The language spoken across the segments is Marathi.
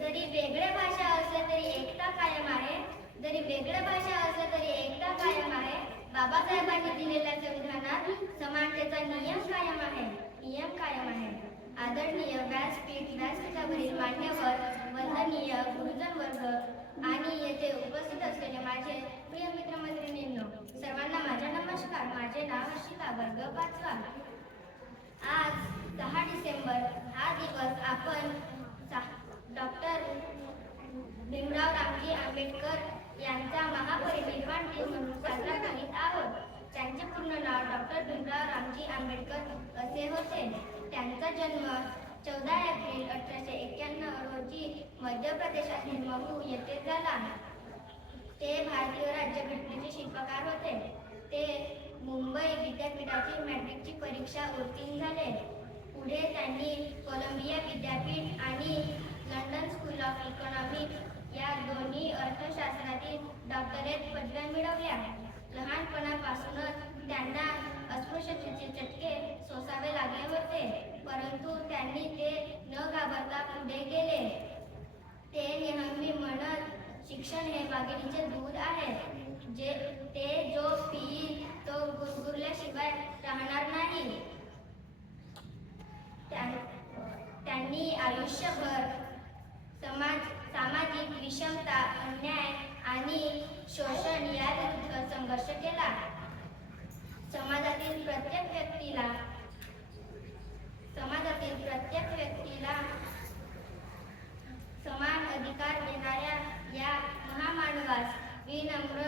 जरी वेगळ्या भाषा असल्या तरी एकता कायम आहे जरी वेगळ्या भाषा असल्या तरी एकता कायम आहे बाबासाहेबांनी दिलेल्या संविधानात समानतेचा नियम कायम आहे. नियम कायम आहे. आदरणीय व्यासपीठ व्यासपीठावरील मान्यवर वंदनीय गुरुजन वर्ग आणि येथे उपस्थित असलेले माझे प्रिय मित्रमैत्रिणींनो सर्वांना माझा नमस्कार. माझे नाव हर्षिता वर्ग पाचवा आज दहा डिसेंबर हा दिवस आपण डॉक्टर भीमराव रामजी आंबेडकर यांचा महापरिनिर्वाण दिन म्हणून साजरा करीत आहोत. त्यांचे पूर्ण नाव डॉक्टर भीमराव रामजी आंबेडकर असे होते. त्यांचा जन्म चौदा एप्रिल अठराशे एक्क्याण्णव रोजी मध्य प्रदेशातील महू येथे झाला. ते भारतीय राज्यघटनेचे शिल्पकार होते. ते मुंबई विद्यापीठाची मॅट्रिकची परीक्षा उत्तीर्ण झाले. पुढे त्यांनी कोलंबिया विद्यापीठ आणि लंडन स्कूल ऑफ इकॉनॉमिक्स या दोन्ही अर्थशास्त्रातील डॉक्टरेट पदव्या मिळवल्या. लहानपणापासूनच त्यांना अस्पृश्यतेचे चटके सोसावे लागले होते परंतु त्यांनी ते न घाबरता पुढे गेले. ते नेहमी म्हणत शिक्षण हे वाघिणीचे दूध आहे. जे ते जो पिईल तो गुरगुरल्याशिवाय राहणार नाही. त्या- त्यांनी आयुष्यभर समाज सामाजिक विषमता अन्याय आणि शोषण याविरुद्ध संघर्ष केला. समाजातील प्रत्येक व्यक्तीला समाजातील प्रत्येक व्यक्तीला समान अधिकार देणाऱ्या या महामानवास विनम्र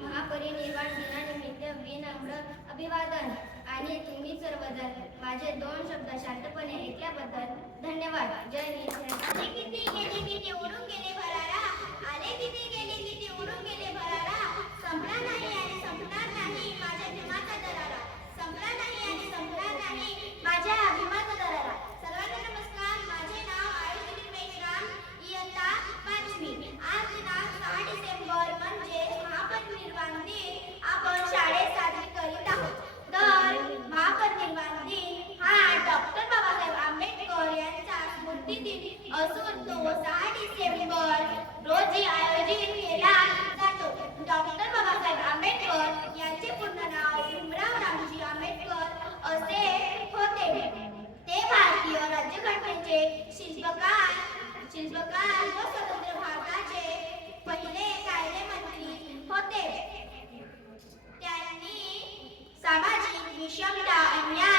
महापरिनिर्वाण दिनानिमित्त विनम्र अभिवादन. आणि तुम्ही सर्वजण माझे दोन शब्द शांतपणे ऐकल्याबद्दल धन्यवाद. जय हिंद. आले किती गेले किती? उडून गेले भरारा. आले किती गेले किती? उडून गेले भरारा संपला नाही आणि संपणार नाही माझ्या भीमाचा दरारा संपला नाही आणि संपणार नाही माझ्या भीमाचा दरारा सर्वांना नमस्कार माझे नाव आयुष मेश्राम इयत्ता पाचवी आज दिनांक सहा डिसेंबर म्हणजे महापरिनिर्वाण दिन आपण शाळेत साजरी करीत आहोत तर महापरिनिर्वाण दिन हा डॉक्टर बाबासाहेब आंबेडकर यांचा स्मृती दिन असून तो सहा डिसेंबर रोजी आयोजित केला जातो डॉक्टर बाबासाहेब आंबेडकर यांचे पूर्ण नाव भीमराव रामजी आंबेडकर असे होते ते भारतीय राज्यघटनेचे शिल्पकार शिल्पकार व स्वतंत्र भारताचे पहिले कायदेमंत्री होते त्यांनी सामाजिक विषमता अन्याय आणि